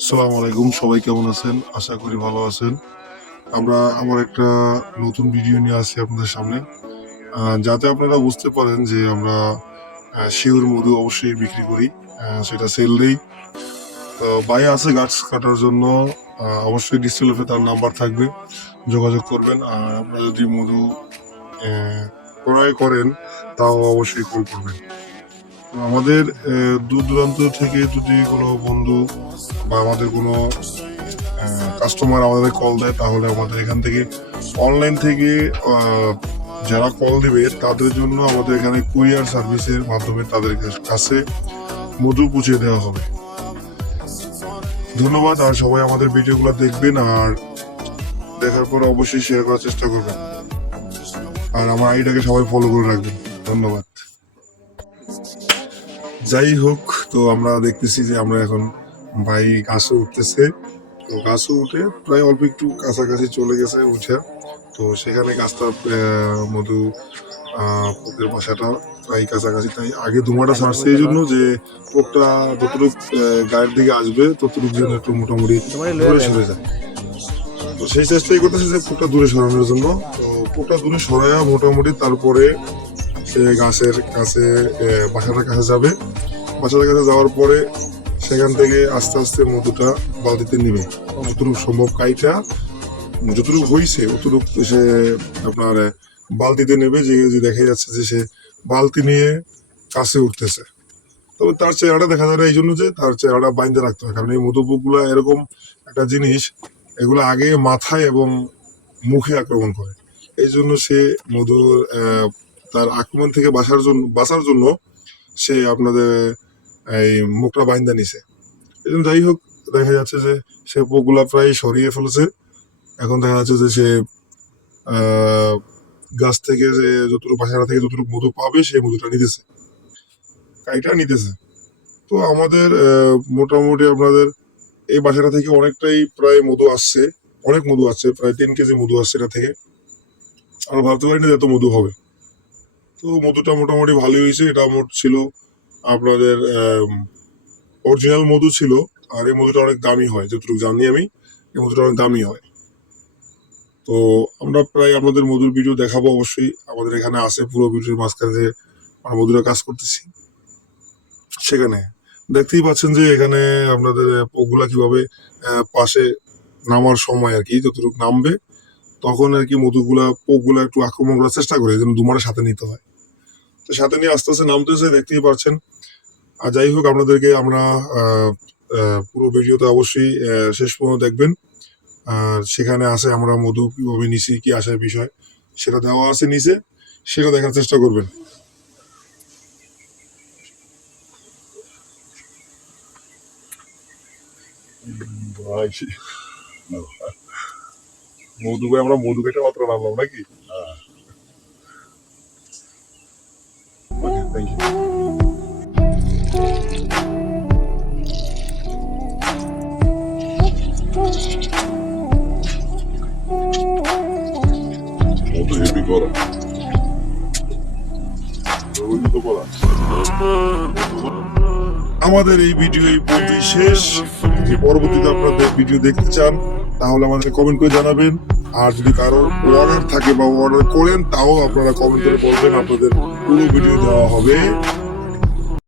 আসসালামু আলাইকুম, সবাই কেমন আছেন? আশা করি ভালো আছেন। আমরা আমার একটা নতুন ভিডিও নিয়ে আসছি আপনাদের সামনে। যাতে আপনারা বুঝতে পারেন যে আমরা শিওর মধু অবশ্যই বিক্রি করি। সেটা সেল দেই। তো ভাই আছে গাছ কাটার জন্য, অবশ্যই ডিসপ্লেতে তার নাম্বার থাকবে। যোগাযোগ করবেন। আর আপনারা যদি মধু আ ক্রয় করেন তাও অবশ্যই কল করবেন। তো আমাদের দূর-দূরান্ত থেকে যদি কোনো বন্ধু বা আমাদের কোনো কাস্টমার আমাদের কল দেয় তাহলে আমাদের এখান থেকে অনলাইন থেকে যারা কল দিবে তাদের জন্য আমাদের এখানে কুরিয়ার সার্ভিসের মাধ্যমে তাদের কাছে মধু পৌঁছে দেওয়া হবে। ধন্যবাদ। আর সবাই আমাদের ভিডিওগুলো দেখবেন আর দেখার পর অবশ্যই শেয়ার করার চেষ্টা করবেন। আর আমার আইডিটাকে সবাই ফলো করে রাখবেন। ধন্যবাদ। যাই হোক, তো আমরা দেখতেছি যে আমরা এখন ভাই গাছে উঠতেছে। তো গাছে উঠে প্রায় অল্প একটু কাছাকাছি চলে গেছে উঠে। তো সেখানে গাছটা মধু পোকের বাসাটা প্রায় কাছাকাছি, তাই আগে ধোঁয়াটা ছাড়ছে এই জন্য যে পোকটা যতটুকু গায়ের দিকে আসবে ততটুকু যেন একটু মোটামুটি দূরে সরে যায়। তো সেই চেষ্টাই করতেছে যে পোকটা দূরে সরানোর জন্য। তো পোকটা দূরে সরাইয়া মোটামুটি তারপরে সে গাছের কাছে বাসাটার কাছে যাবে। বাসাটার কাছে যাওয়ার পরে সেখান থেকে আস্তে আস্তে মধুটা বালতিতে নিবে, যতটুকু সম্ভব কাইটা যতটুকু হয়েছে অতটুকু সে আপনার বালতিতে নেবে। যে দেখা যাচ্ছে যে সে বালতি নিয়ে কাছে উঠতেছে। তবে তার চেহারাটা দেখা যায় না, এই জন্য যে তার চেহারাটা বাইন্ধে রাখতে হয়, কারণ এই মধুপোকগুলো এরকম একটা জিনিস, এগুলো আগে মাথায় এবং মুখে আক্রমণ করে। এই জন্য সে মধুর তার আক্রমণ থেকে বাঁচার জন্য সে আপনাদের এই মুখটা বাইন্ধা নিছে। এই জন্য যাই হোক, দেখা যাচ্ছে যে সে পোকগুলা প্রায় সরিয়ে ফেলেছে। এখন দেখা যাচ্ছে যে সে গাছ থেকে যে যতটুকু বাসাটা থেকে যতটুকু মধু পাবে সেই মধুটা নিতেছে, কাইটা নিতেছে। তো আমাদের মোটামুটি আপনাদের এই বাসাটা থেকে অনেকটাই প্রায় মধু আসছে, অনেক মধু আসছে, প্রায় 3 কেজি মধু আসছে এটা থেকে। আমরা ভাবতে পারিনি যে এত মধু হবে। তো মধুটা মোটামুটি ভালোই হয়েছে। এটা মোট ছিল আপনাদের অরিজিনাল মধু ছিল। আর এই মধুটা অনেক দামি হয়, যতটুকু জানি আমি এই মধুটা অনেক দামি হয়। তো আমরা প্রায় আপনাদের মধুর ভিডিও দেখাবো অবশ্যই। আমাদের এখানে আছে পুরো ভিডিওর মাঝখানে যে আমরা মধুরা কাজ করতেছি, সেখানে দেখতেই পাচ্ছেন যে এখানে আপনাদের পোকগুলা কিভাবে পাশে নামার সময় আর কি যতটুকু নামবে তখন আর কি মধুগুলা পোকগুলা একটু আক্রমণ করার চেষ্টা করে, যেন দুমারের সাথে নিতে হয়। তো সাথে নিয়ে আস্তে আস্তে নামতেছে, দেখতেই পাচ্ছেন। আর যাই হোক, আপনাদেরকে আমরা পুরো ভিডিওতে অবশ্যই শেষ পর্যন্ত দেখবেন। আর সেখানে আছে আমরা মধু কিভাবে নিছি, কি আসার বিষয় সেটা দেওয়া আছে নিচে, সেটা দেখার চেষ্টা করবেন। ভাই, মধু ভাই, আমরা মধু কেটে মাত্র নামলাম নাকি? Thank you. মধু হেভি করা, আমাদের এই ভিডিও এই পর্যন্তই শেষ। যে পরবর্তীতে আপনাদের ভিডিও দেখতে চান তাহলে আমাদের কমেন্ট করে জানাবেন। আর যদি কারো অর্ডার থাকে বা অর্ডার করেন তাও আপনারা কমেন্ট করে বলবেন, আপনাদের পুরো ভিডিও দেওয়া হবে।